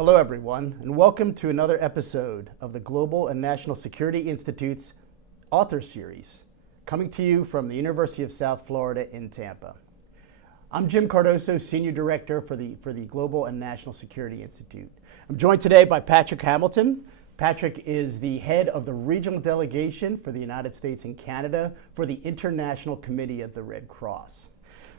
Hello everyone, and welcome to another episode of the Global and National Security Institute's Author Series, coming to you from the University of South Florida in Tampa. I'm Jim Cardoso, Senior Director for the Global and National Security Institute. I'm joined today by Patrick Hamilton. Patrick is the head of the Regional Delegation for the United States and Canada for the International Committee of the Red Cross.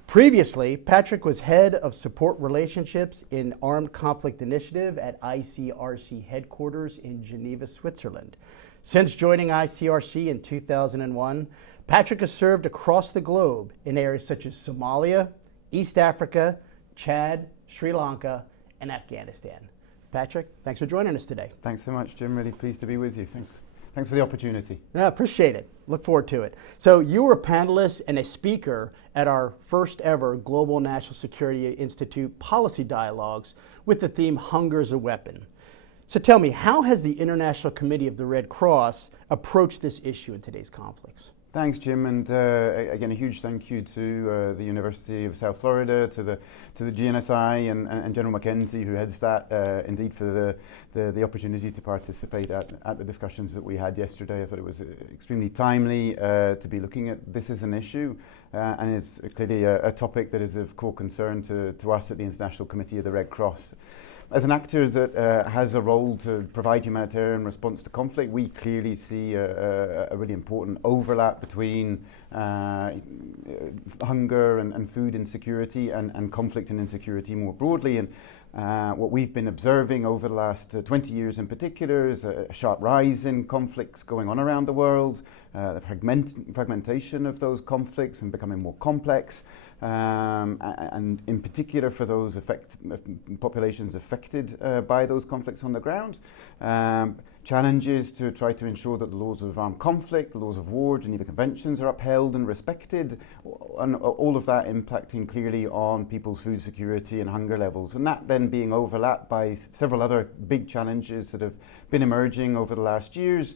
Previously, Patrick was head of support relationships in Armed Conflict Initiative at ICRC headquarters in Geneva, Switzerland. Since joining ICRC in 2001, Patrick has served across the globe in areas such as Somalia, East Africa, Chad, Sri Lanka, and Afghanistan. Patrick, thanks for joining us today. Thanks so much, Jim. Really pleased to be with you. Thanks for the opportunity. Yeah, appreciate it. Look forward to it. So you were a panelist and a speaker at our first ever Global National Security Institute Policy Dialogues with the theme Hunger is a Weapon. So tell me, how has the International Committee of the Red Cross approached this issue in today's conflicts? Thanks, Jim, and again a huge thank you to the University of South Florida, to the GNSI and General Mackenzie, who heads that, indeed for the opportunity to participate at the discussions that we had yesterday. I thought it was extremely timely to be looking at this as an issue, and it's clearly a topic that is of core concern to us at the International Committee of the Red Cross. As an actor that has a role to provide humanitarian response to conflict, we clearly see a really important overlap between hunger and food insecurity and conflict and insecurity more broadly. And what we've been observing over the last 20 years in particular is a sharp rise in conflicts going on around the world, the fragmentation of those conflicts and becoming more complex. And in particular for those populations affected by those conflicts on the ground. Challenges to try to ensure that the laws of armed conflict, the laws of war, Geneva Conventions are upheld and respected, and all of that impacting clearly on people's food security and hunger levels. And that then being overlapped by several other big challenges that have been emerging over the last years,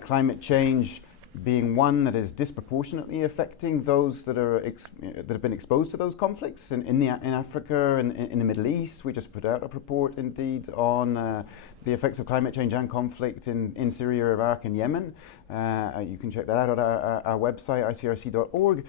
climate change being one that is disproportionately affecting those that have been exposed to those conflicts in Africa and in the Middle East. We just put out a report indeed on the effects of climate change and conflict in Syria, Iraq and Yemen. You can check that out at our website, icrc.org.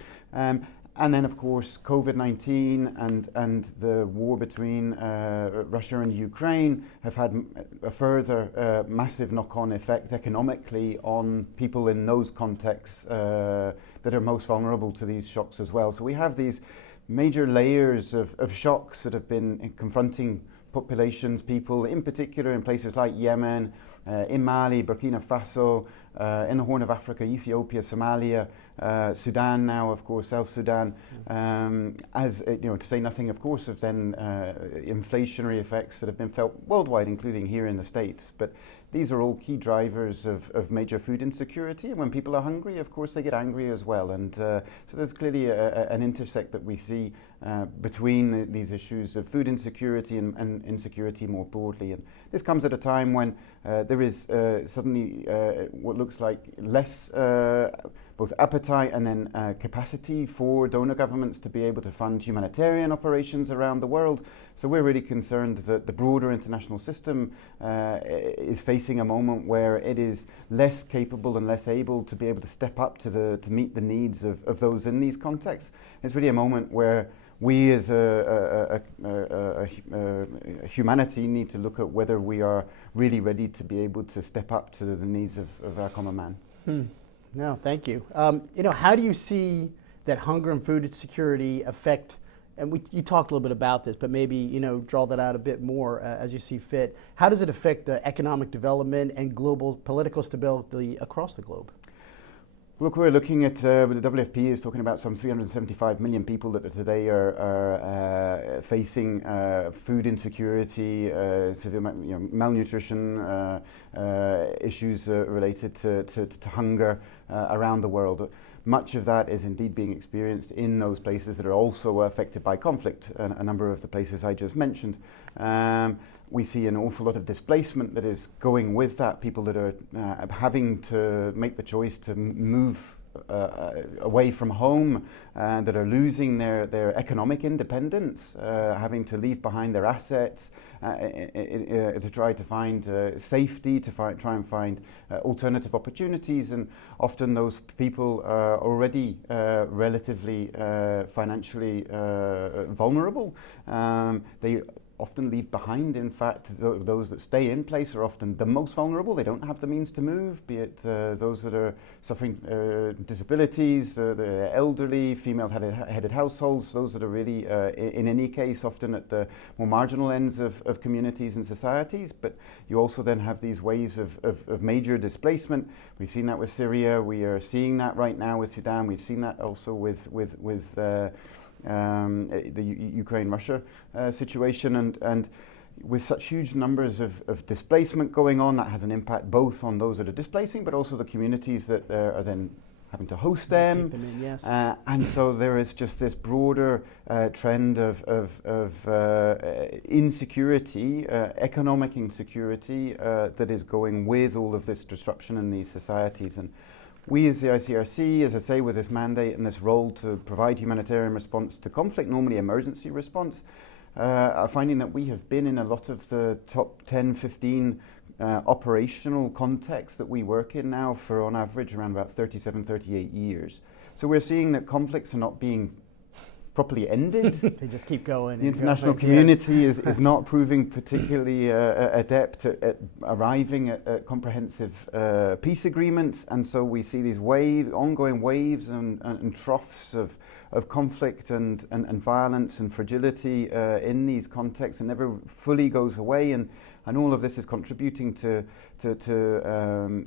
And then, of course, COVID-19 and the war between Russia and Ukraine have had a further massive knock-on effect economically on people in those contexts that are most vulnerable to these shocks as well. So we have these major layers of shocks that have been confronting populations, people, in particular in places like Yemen, in Mali, Burkina Faso, in the Horn of Africa, Ethiopia, Somalia, Sudan now, of course, South Sudan, to say nothing, of course, of then inflationary effects that have been felt worldwide, including here in the States. But these are all key drivers of major food insecurity. And when people are hungry, of course, they get angry as well. And so there's clearly an intersect that we see between these issues of food insecurity and insecurity more broadly. And this comes at a time when there is suddenly what looks like less both appetite and then capacity for donor governments to be able to fund humanitarian operations around the world. So we're really concerned that the broader international system is facing a moment where it is less capable and less able to be able to step up to meet the needs of those in these contexts. It's really a moment where we as a humanity need to look at whether we are really ready to be able to step up to the needs of our common man. No, thank you. How do you see that hunger and food insecurity affect, and you talked a little bit about this, but maybe, draw that out a bit more as you see fit. How does it affect the economic development and global political stability across the globe? Look, we're looking at, the WFP is talking about some 375 million people that today are facing food insecurity, severe malnutrition, issues related to hunger around the world. Much of that is indeed being experienced in those places that are also affected by conflict, a number of the places I just mentioned. We see an awful lot of displacement that is going with that, people that are having to make the choice to move away from home, that are losing their economic independence, having to leave behind their assets to try to find safety, to try and find alternative opportunities. And often those people are already relatively financially vulnerable. They often leave behind, in fact, those that stay in place are often the most vulnerable. They don't have the means to move, be it those that are suffering disabilities, the elderly, female-headed households, those that are really, in any case, often at the more marginal ends of communities and societies. But you also then have these waves of major displacement. We've seen that with Syria. We are seeing that right now with Sudan. We've seen that also with the Ukraine-Russia situation, and with such huge numbers of displacement going on, that has an impact both on those that are displacing, but also the communities that are then having to host them. Take them in, yes. And so there is just this broader trend of insecurity, economic insecurity, that is going with all of this disruption in these societies. And we as the ICRC, as I say, with this mandate and this role to provide humanitarian response to conflict, normally emergency response, are finding that we have been in a lot of the top 10, 15 operational contexts that we work in now for on average around about 37, 38 years. So we're seeing that conflicts are not being properly ended. They just keep going. The international community is not proving particularly adept at arriving at comprehensive peace agreements, and so we see these ongoing waves and troughs of conflict and violence and fragility in these contexts, and never fully goes away. And all of this is contributing to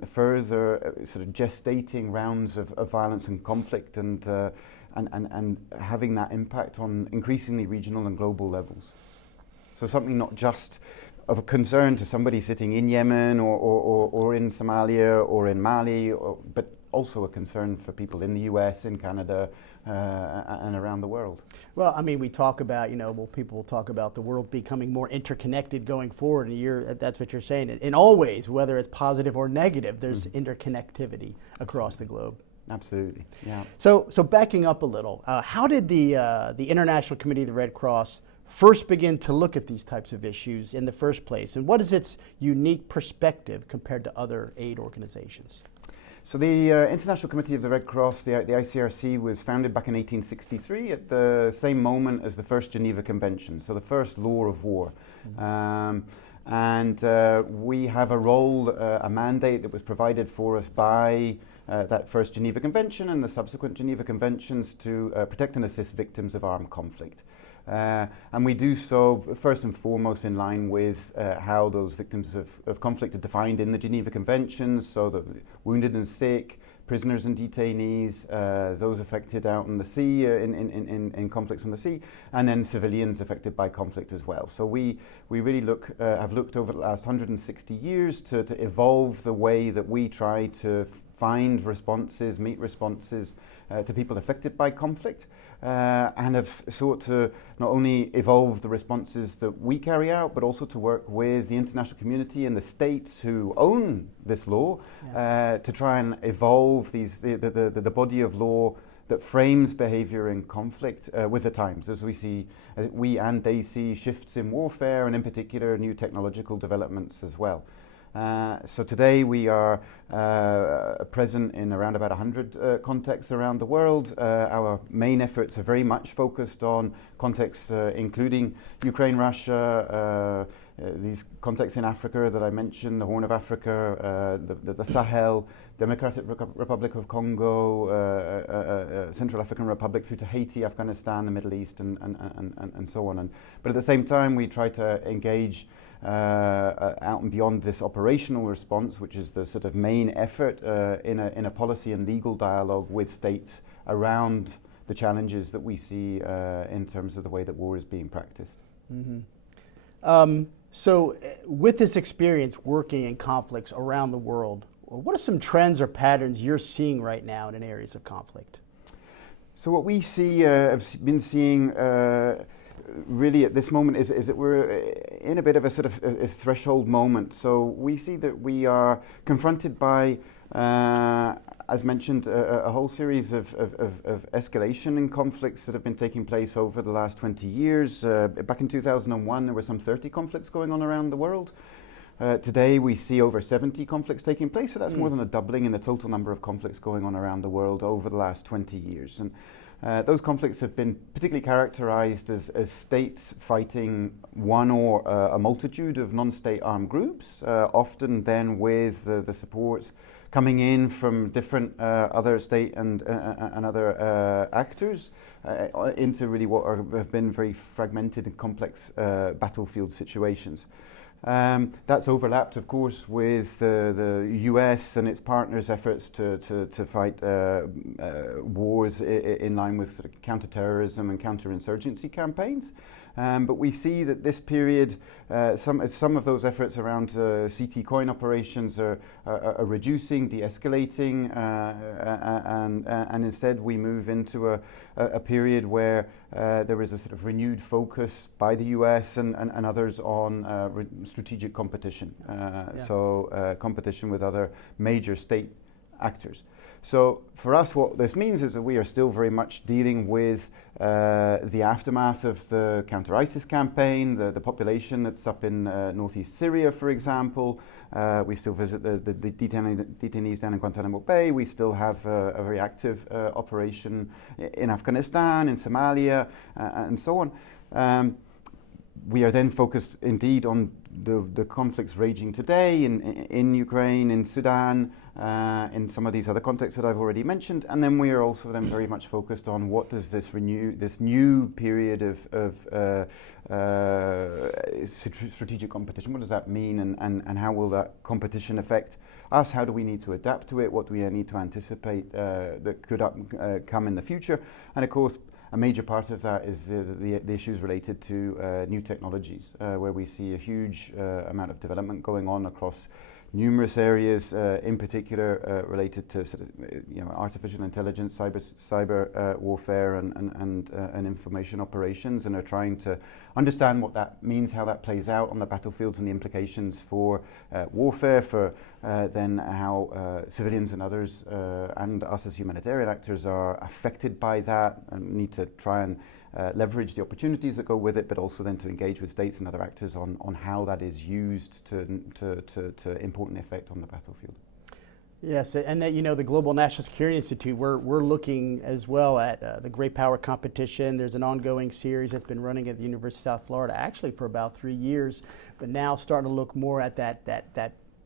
further sort of gestating rounds of violence and conflict, and having that impact on increasingly regional and global levels. So something not just of a concern to somebody sitting in Yemen or in Somalia or in Mali, but also a concern for people in the US, in Canada, and around the world. Well, I mean, we talk about, people will talk about the world becoming more interconnected going forward, and that's what you're saying. In all ways, whether it's positive or negative, there's interconnectivity across the globe. Absolutely, yeah. So backing up a little, how did the International Committee of the Red Cross first begin to look at these types of issues in the first place, and what is its unique perspective compared to other aid organizations? So the International Committee of the Red Cross, the ICRC, was founded back in 1863 at the same moment as the first Geneva Convention, so the first law of war. And we have a role, a mandate that was provided for us by that first Geneva Convention and the subsequent Geneva Conventions to protect and assist victims of armed conflict. And we do so first and foremost in line with how those victims of conflict are defined in the Geneva Conventions, so the wounded and sick, prisoners and detainees, those affected out in the sea, in conflicts on the sea, and then civilians affected by conflict as well. So we really have looked over the last 160 years to evolve the way that we try to find responses, meet responses to people affected by conflict, and have sought to not only evolve the responses that we carry out, but also to work with the international community and the states who own this law, to try and evolve the body of law that frames behavior in conflict with the times, as we see, we and they see shifts in warfare, and in particular new technological developments as well. So today we are present in around about 100 contexts around the world. Our main efforts are very much focused on contexts including Ukraine, Russia, these contexts in Africa that I mentioned, the Horn of Africa, the Sahel, Democratic Republic of Congo, Central African Republic through to Haiti, Afghanistan, the Middle East, and so on. But at the same time, we try to engage out and beyond this operational response, which is the sort of main effort in a policy and legal dialogue with states around the challenges that we see in terms of the way that war is being practiced. So with this experience working in conflicts around the world, what are some trends or patterns you're seeing right now in areas of conflict? So what we see, have been seeing really at this moment is that we're in a bit of a sort of a threshold moment. So we see that we are confronted by, as mentioned, a whole series of escalation in conflicts that have been taking place over the last 20 years. Back in 2001, there were some 30 conflicts going on around the world. Today we see over 70 conflicts taking place, so that's more than a doubling in the total number of conflicts going on around the world over the last 20 years. And those conflicts have been particularly characterized as states fighting one or a multitude of non-state armed groups, often then with the support coming in from different other state and other actors into really what have been very fragmented and complex battlefield situations. That's overlapped, of course, with the US and its partners' efforts to fight wars in line with sort of counter-terrorism and counter-insurgency campaigns. But we see that this period, some of those efforts around CT coin operations are reducing, de-escalating, and instead we move into a period where there is a sort of renewed focus by the US and others on strategic competition. So competition with other major state actors. So for us, what this means is that we are still very much dealing with the aftermath of the counter-ISIS campaign, the population that's up in northeast Syria, for example. We still visit the detainees down in Guantanamo Bay. We still have a very active operation in Afghanistan, in Somalia, and so on. We are then focused indeed on the conflicts raging today in Ukraine, in Sudan, in some of these other contexts that I've already mentioned, and then we are also then very much focused on what does this new period of strategic competition, what does that mean, and how will that competition affect us? How do we need to adapt to it? What do we need to anticipate that could come in the future? And of course, a major part of that is the issues related to new technologies, where we see a huge amount of development going on across numerous areas, in particular related to sort of, artificial intelligence, cyber warfare, and information operations, and are trying to understand what that means, how that plays out on the battlefields, and the implications for warfare, for then how civilians and others, and us as humanitarian actors, are affected by that, and need to try and leverage the opportunities that go with it, but also then to engage with states and other actors on how that is used to important effect on the battlefield. Yes, and the Global National Security Institute, we're looking as well at the great power competition. There's an ongoing series that's been running at the University of South Florida, actually for about 3 years, but now starting to look more at that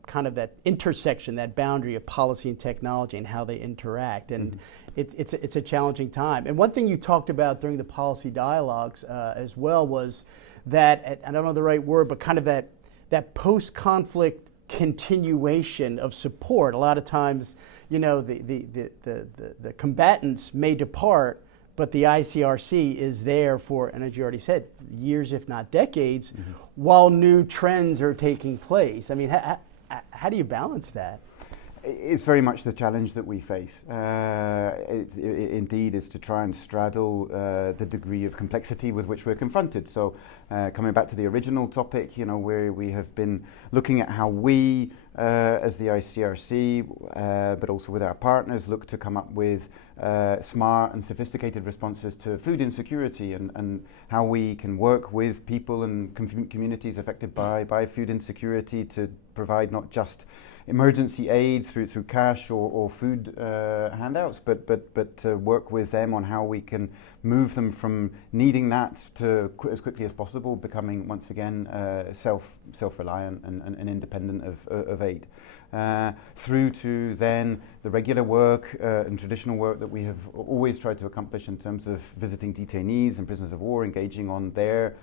kind of that intersection, that boundary of policy and technology and how they interact. And it's a challenging time. And one thing you talked about during the policy dialogues as well was that, I don't know the right word, but kind of that post-conflict continuation of support. A lot of times, the combatants may depart, but the ICRC is there for, and as you already said, years if not decades, while new trends are taking place. I mean, how do you balance that? It's very much the challenge that we face. It indeed is to try and straddle the degree of complexity with which we're confronted. So coming back to the original topic, where we have been looking at how we, as the ICRC, but also with our partners, look to come up with smart and sophisticated responses to food insecurity, and how we can work with people and communities affected by food insecurity to provide not just emergency aid through cash or food handouts, but to work with them on how we can move them from needing that to as quickly as possible becoming once again self-reliant and independent of aid. Through to then the regular work and traditional work that we have always tried to accomplish in terms of visiting detainees and prisoners of war, engaging on their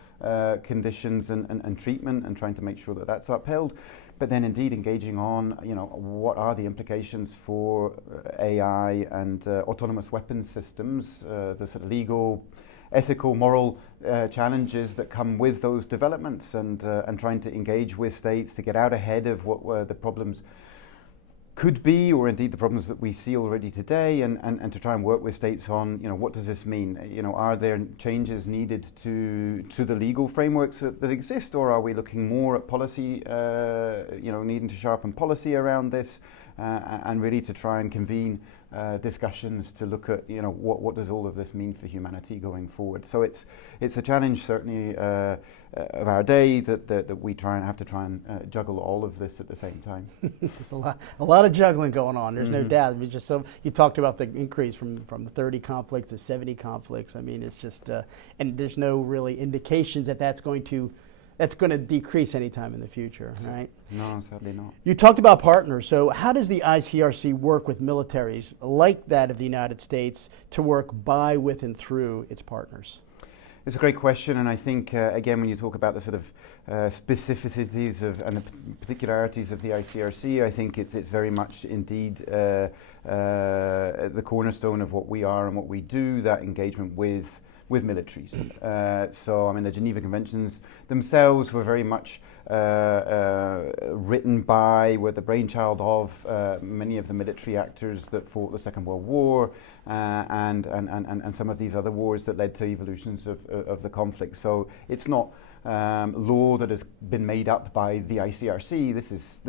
conditions and treatment, and trying to make sure that that's upheld. But then indeed engaging on, what are the implications for AI and autonomous weapons systems, the sort of legal, ethical, moral challenges that come with those developments, and trying to engage with states to get out ahead of what were the problems could be, or indeed the problems that we see already today, and to try and work with states on, what does this mean? Are there changes needed to the legal frameworks that exist, or are we looking more at policy, needing to sharpen policy around this, and really to try and convene discussions to look at, what does all of this mean for humanity going forward? So it's a challenge certainly of our day that we have to try and juggle all of this at the same time. There's a lot of juggling going on. There's no doubt. I mean, you talked about the increase from 30 conflicts to 70 conflicts. I mean, it's just and there's no really indications that that's going to decrease anytime in the future, right? No, sadly not. You talked about partners. So how does the ICRC work with militaries like that of the United States to work by, with, and through its partners? It's a great question, and I think, again, when you talk about the sort of specificities and the particularities of the ICRC, I think it's very much indeed the cornerstone of what we are and what we do, that engagement with militaries. So, I mean, the Geneva Conventions themselves were very much written by, were the brainchild of many of the military actors that fought the Second World War and some of these other wars that led to evolutions of the conflict. So it's not law that has been made up by the ICRC. This is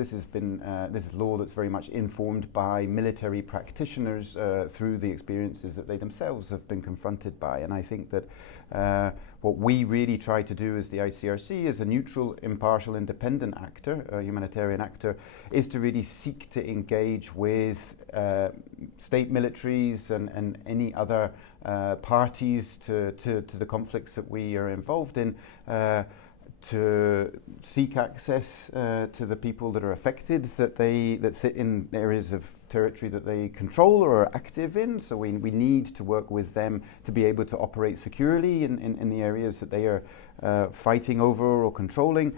law that's very much informed by military practitioners through the experiences that they themselves have been confronted by. And I think that what we really try to do as the ICRC, as a neutral, impartial, independent actor, a humanitarian actor, is to really seek to engage with state militaries and any other parties to the conflicts that we are involved in, to seek access to the people that are affected, that sit in areas of territory that they control or are active in. So we need to work with them to be able to operate securely in the areas that they are fighting over or controlling,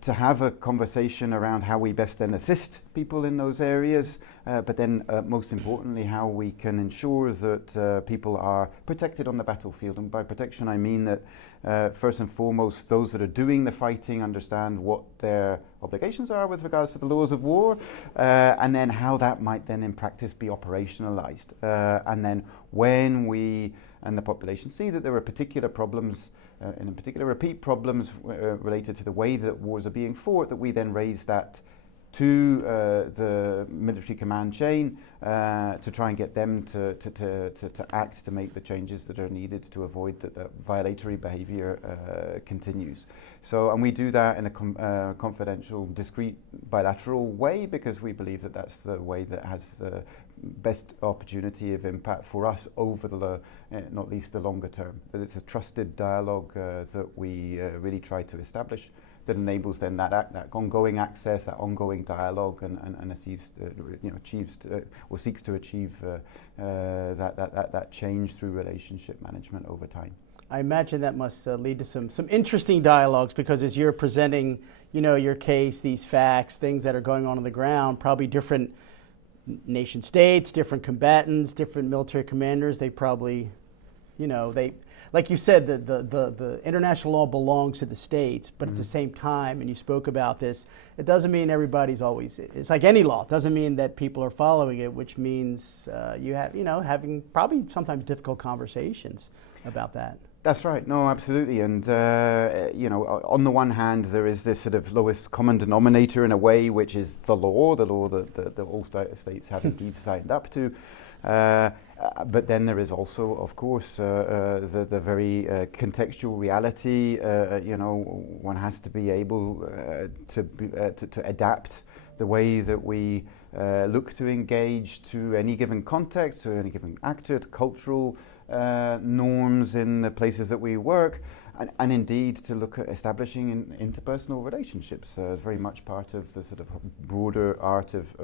to have a conversation around how we best then assist people in those areas, but then most importantly how we can ensure that people are protected on the battlefield. And by protection I mean that first and foremost those that are doing the fighting understand what their obligations are with regards to the laws of war, and then how that might then in practice be operationalized. And then when we and the population see that there are particular problems, and in particular repeat problems related to the way that wars are being fought, that we then raise that to the military command chain to try and get them to act, to make the changes that are needed to avoid that violatory behavior continues. So, and we do that in a confidential, discreet, bilateral way, because we believe that that's the way that has the best opportunity of impact for us over the, not least the longer term. That it's a trusted dialogue that we really try to establish, that enables then that ongoing access, that ongoing dialogue, and achieves, or seeks to achieve that change through relationship management over time. I imagine that must lead to some interesting dialogues, because as you're presenting, your case, these facts, things that are going on the ground, probably different nation states, different combatants, different military commanders, they probably, like you said, the international law belongs to the states, but at the same time, and you spoke about this, it doesn't mean everybody's always, it's like any law, it doesn't mean that people are following it, which means you have, having probably sometimes difficult conversations about that. That's right. No, absolutely. And, on the one hand, there is this sort of lowest common denominator in a way, which is the law that all states have indeed signed up to. But then there is also, of course, the very contextual reality. One has to be able to adapt the way that we look to engage to any given context, to any given actor, to cultural norms in the places that we work, and indeed to look at establishing interpersonal relationships. Very much part of the sort of broader art of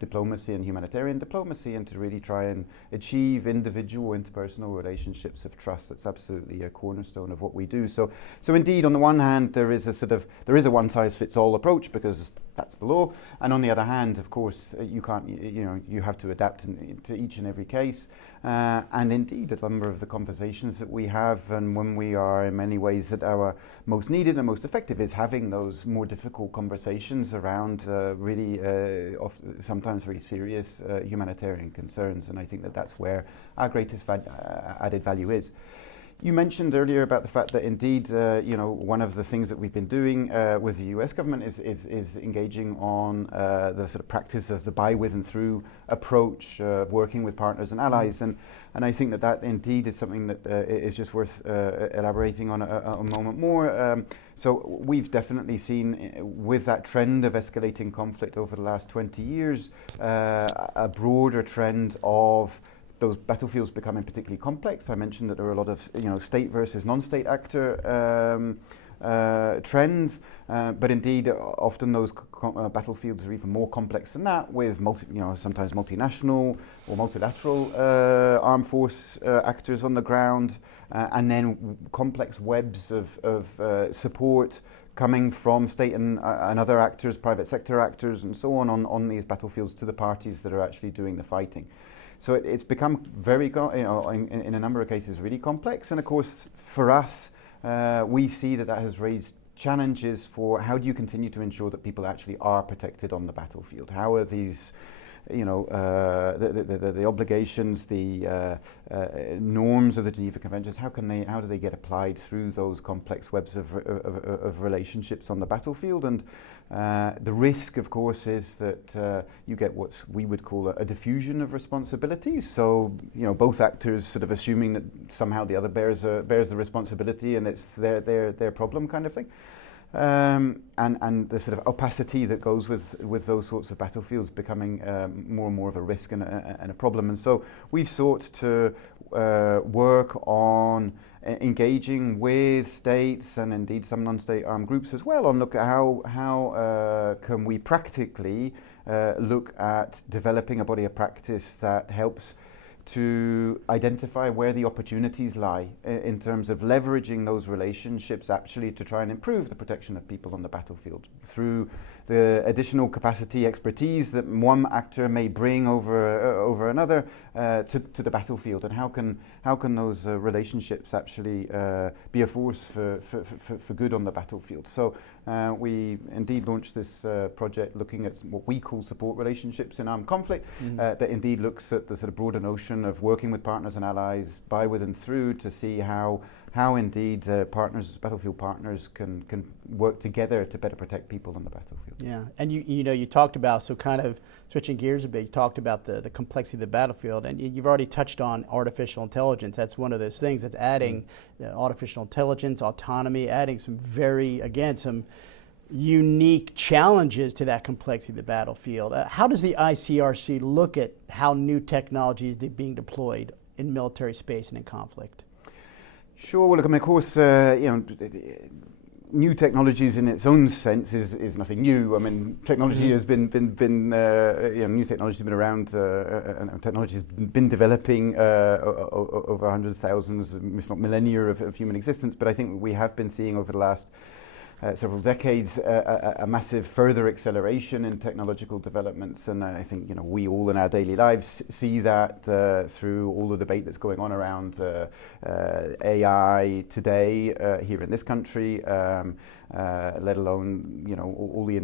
diplomacy and humanitarian diplomacy, and to really try and achieve individual interpersonal relationships of trust. That's absolutely a cornerstone of what we do. So indeed, on the one hand, there is a one-size-fits-all approach, because that's the law. And on the other hand, of course, you can't, you have to adapt to each and every case. And indeed, a number of the conversations that we have, and when we are in many ways at our most needed and most effective, is having those more difficult conversations around really sometimes very serious humanitarian concerns. And I think that that's where our greatest added value is. You mentioned earlier about the fact that indeed, one of the things that we've been doing with the US government is engaging on the sort of practice of the by, with and through approach, working with partners and allies. And I think that indeed is something that is just worth elaborating on a moment more. So we've definitely seen, with that trend of escalating conflict over the last 20 years, a broader trend of those battlefields becoming particularly complex. I mentioned that there are a lot of state versus non-state actor trends, but indeed often those battlefields are even more complex than that, with sometimes multinational or multilateral armed force actors on the ground, and then complex webs of support coming from state and other actors, private sector actors, and so on these battlefields to the parties that are actually doing the fighting. So it's become very, in a number of cases, really complex. And of course, for us, we see that has raised challenges for how do you continue to ensure that people actually are protected on the battlefield? How are these, the obligations, the norms of the Geneva Conventions, how do they get applied through those complex webs of relationships on the battlefield? And the risk, of course, is that you get what we would call a diffusion of responsibilities. So, both actors sort of assuming that somehow the other bears the responsibility and it's their problem kind of thing. And the sort of opacity that goes with those sorts of battlefields becoming more and more of a risk and a problem. And so we've sought to work on engaging with states and indeed some non-state armed groups as well on look at how can we practically look at developing a body of practice that helps to identify where the opportunities lie in terms of leveraging those relationships actually to try and improve the protection of people on the battlefield through the additional capacity, expertise that one actor may bring over another to the battlefield, and how can those relationships actually be a force for good on the battlefield. So we indeed launched this project looking at what we call support relationships in armed conflict, that indeed looks at the sort of broader notion of working with partners and allies by, with and through to see how indeed battlefield partners can work together to better protect people on the battlefield. Yeah, and you talked about, so kind of switching gears a bit, you talked about the complexity of the battlefield, and you've already touched on artificial intelligence. That's one of those things that's adding artificial intelligence, autonomy, adding some unique challenges to that complexity of the battlefield. How does the ICRC look at how new technology is being deployed in military space and in conflict? Sure. Well, look, I mean, of course, new technologies in its own sense is nothing new. I mean, technology has been new technology has been around, and technology has been developing over hundreds of thousands, if not millennia of human existence. But I think we have been seeing over the last several decades a massive further acceleration in technological developments, and I think we all in our daily lives see that through all the debate that's going on around AI today here in this country, let alone all the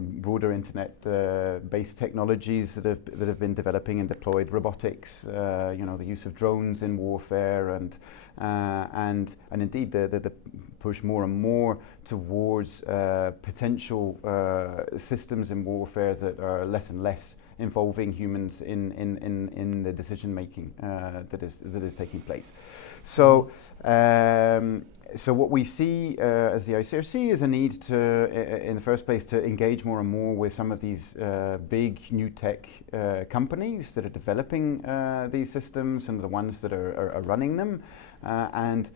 broader internet-based technologies that have been developing and deployed, robotics, the use of drones in warfare, and indeed the push more and more towards potential systems in warfare that are less and less involving humans in the decision making that is taking place. So so what we see as the ICRC is a need to, in the first place, to engage more and more with some of these big new tech companies that are developing these systems and the ones that are running them, and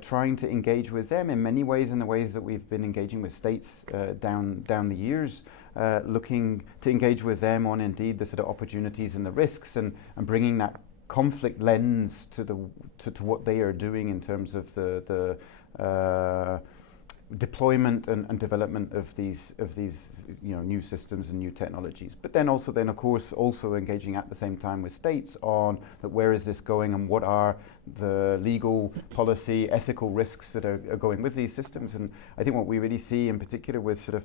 trying to engage with them in many ways, in the ways that we've been engaging with states down the years, looking to engage with them on indeed the sort of opportunities and the risks, and bringing that conflict lens to what they are doing in terms of the deployment and development of these new systems and new technologies. But then of course also engaging at the same time with states on where is this going and what are the legal, policy, ethical risks that are going with these systems. And I think what we really see in particular with sort of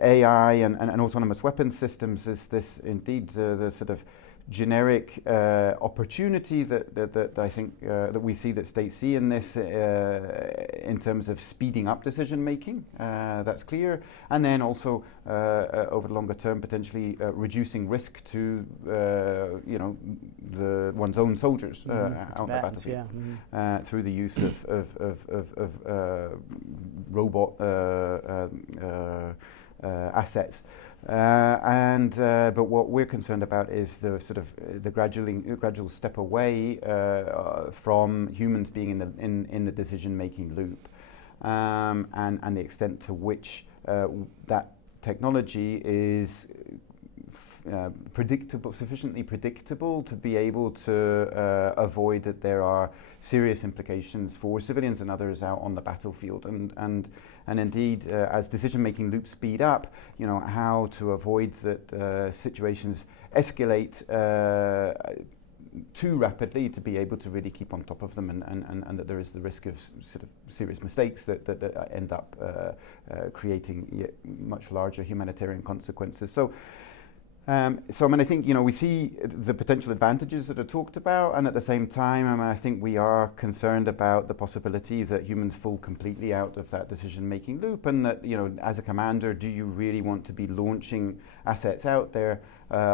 AI and autonomous weapons systems is this indeed the sort of generic opportunity that I think that we see that states see in this in terms of speeding up decision making. That's clear, and then also over the longer term potentially reducing risk to one's own soldiers out on the battlefield through the use of robot assets. But what we're concerned about is the sort of the gradual step away from humans being in the decision-making loop, and the extent to which that technology is sufficiently predictable to be able to avoid that there are serious implications for civilians and others out on the battlefield, and indeed as decision-making loops speed up, how to avoid that situations escalate too rapidly to be able to really keep on top of them, and that there is the risk of sort of serious mistakes that end up creating much larger humanitarian consequences. So I mean, I think we see the potential advantages that are talked about, and at the same time, I mean, I think we are concerned about the possibility that humans fall completely out of that decision-making loop, and that as a commander, do you really want to be launching assets out there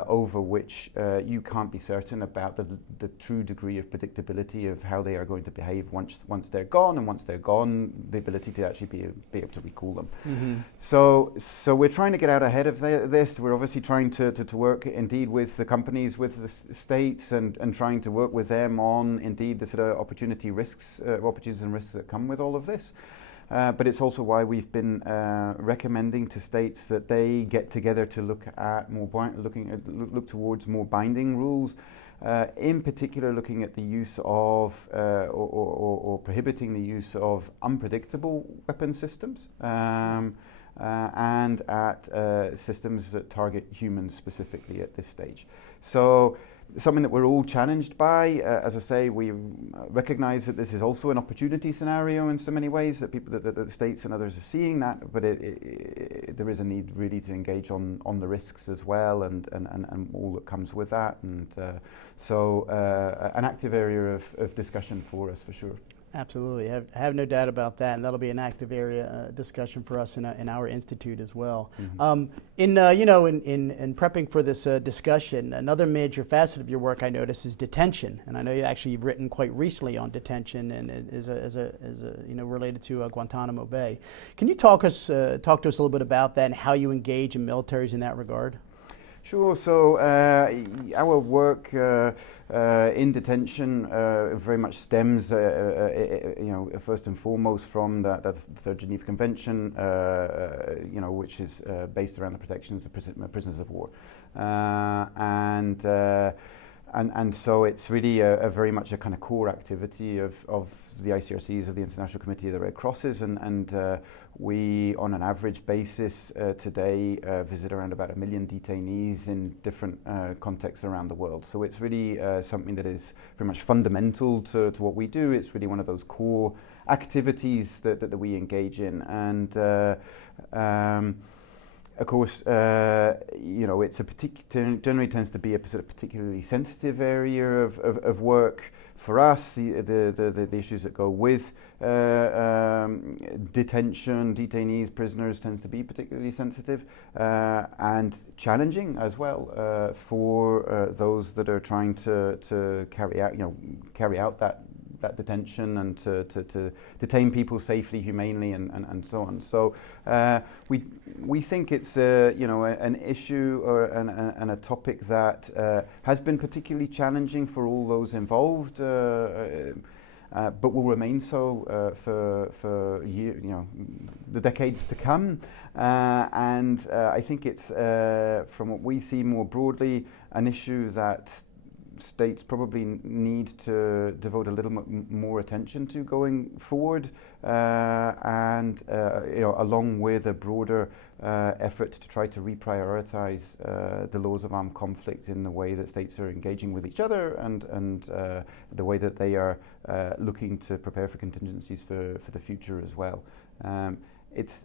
over which you can't be certain about the true degree of predictability of how they are going to behave once they're gone, and once they're gone, the ability to actually be able to recall them. Mm-hmm. So we're trying to get out ahead of this. We're obviously trying to work indeed with the companies, with the states, and trying to work with them on indeed the sort of opportunities and risks that come with all of this. But it's also why we've been recommending to states that they get together to look towards more binding rules, in particular looking at the use of or prohibiting the use of unpredictable weapon systems, and at systems that target humans specifically at this stage. So something that we're all challenged by. As I say, we recognize that this is also an opportunity scenario in so many ways, that the states and others are seeing that, but there is a need really to engage on the risks as well, and all that comes with that, and so an active area of discussion for us for sure. Absolutely, I have no doubt about that, and that'll be an active area discussion for us in our institute as well. Mm-hmm. In prepping for this discussion, another major facet of your work I noticed is detention, and I know you've written quite recently on detention, and as a related to Guantanamo Bay. Can you talk to us a little bit about that and how you engage in militaries in that regard? Sure. So our work in detention very much stems, first and foremost from the Third Geneva Convention, which is based around the protections of prisoners of war, and so it's really a very much a kind of core activity of the ICRCs, of the International Committee of the Red Crosses, and we, on an average basis today, visit around about 1 million detainees in different contexts around the world. So it's really something that is very much fundamental to what we do. It's really one of those core activities that we engage in, and of course, it's generally tends to be a sort of particularly sensitive area of work for us. The issues that go with detention, detainees, prisoners tends to be particularly sensitive and challenging as well for those that are trying to carry out that detention and to detain people safely, humanely, and so on. So we think it's an issue and a topic that has been particularly challenging for all those involved, but will remain so for the decades to come. And I think it's from what we see more broadly an issue that states probably need to devote a little more attention to going forward, and along with a broader effort to try to reprioritize the laws of armed conflict in the way that states are engaging with each other, and the way that they are looking to prepare for contingencies for the future as well. It's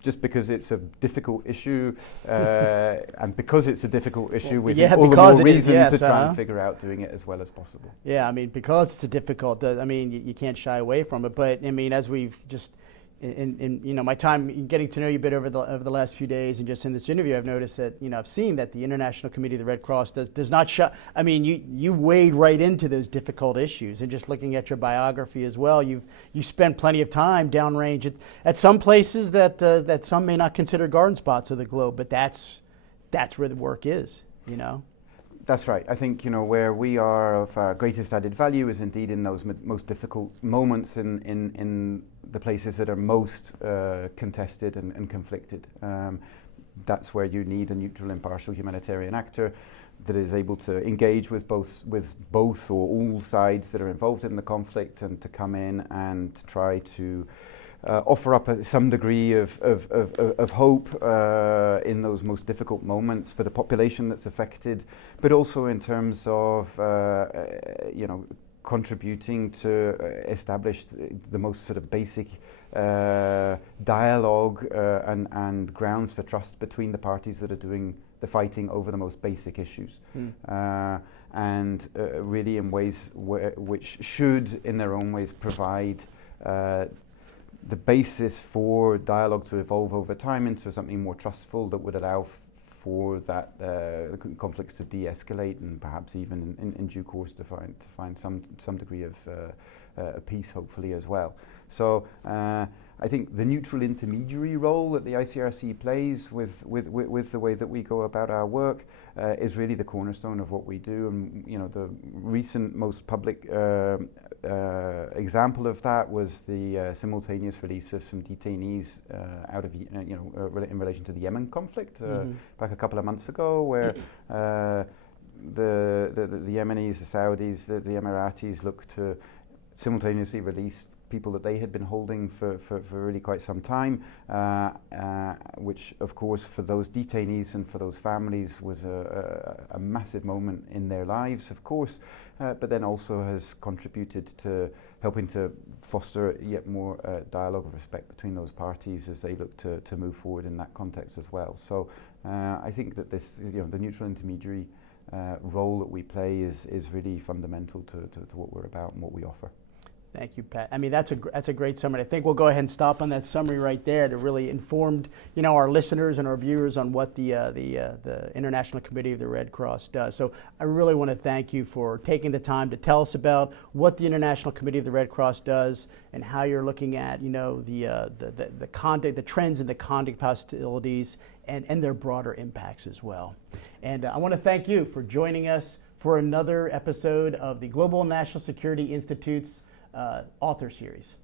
just because it's a difficult issue, and because it's a difficult issue, we think all the more reason to try and figure out doing it as well as possible. Yeah, I mean, because it's a difficult, I mean, you can't shy away from it. But I mean, as we've just in my time getting to know you a bit over the last few days, and just in this interview, I've noticed that I've seen that the International Committee of the Red Cross does not shy. I mean, you wade right into those difficult issues, and just looking at your biography as well, you spent plenty of time downrange at some places that some may not consider garden spots of the globe, but that's where the work is. That's right. I think where we are of our greatest added value is indeed in those most difficult moments in the places that are most contested and conflicted. That's where you need a neutral, impartial humanitarian actor that is able to engage with both or all sides that are involved in the conflict, and to come in and try to offer up some degree of hope in those most difficult moments for the population that's affected, but also in terms of contributing to establish the most sort of basic dialogue and grounds for trust between the parties that are doing the fighting over the most basic issues. And really in ways which should, in their own ways, provide the basis for dialogue to evolve over time into something more trustful that would allow for that conflicts to de-escalate, and perhaps even in due course to find some degree of peace, hopefully, as well. So I think the neutral intermediary role that the ICRC plays with the way that we go about our work is really the cornerstone of what we do. And the recent most public example of that was the simultaneous release of some detainees out of in relation to the Yemen conflict back a couple of months ago, where the Yemenis, the Saudis, the Emiratis looked to simultaneously release people that they had been holding for really quite some time, which of course for those detainees and for those families was a massive moment in their lives, of course, but then also has contributed to helping to foster yet more dialogue of respect between those parties as they look to move forward in that context as well. So I think that this, the neutral intermediary role that we play is really fundamental to what we're about and what we offer. Thank you, Pat. I mean, that's a great summary. I think we'll go ahead and stop on that summary right there to really inform our listeners and our viewers on what the International Committee of the Red Cross does. So I really want to thank you for taking the time to tell us about what the International Committee of the Red Cross does and how you're looking at the conduct, the trends in the conduct hostilities and their broader impacts as well. And I want to thank you for joining us for another episode of the Global National Security Institute's author series.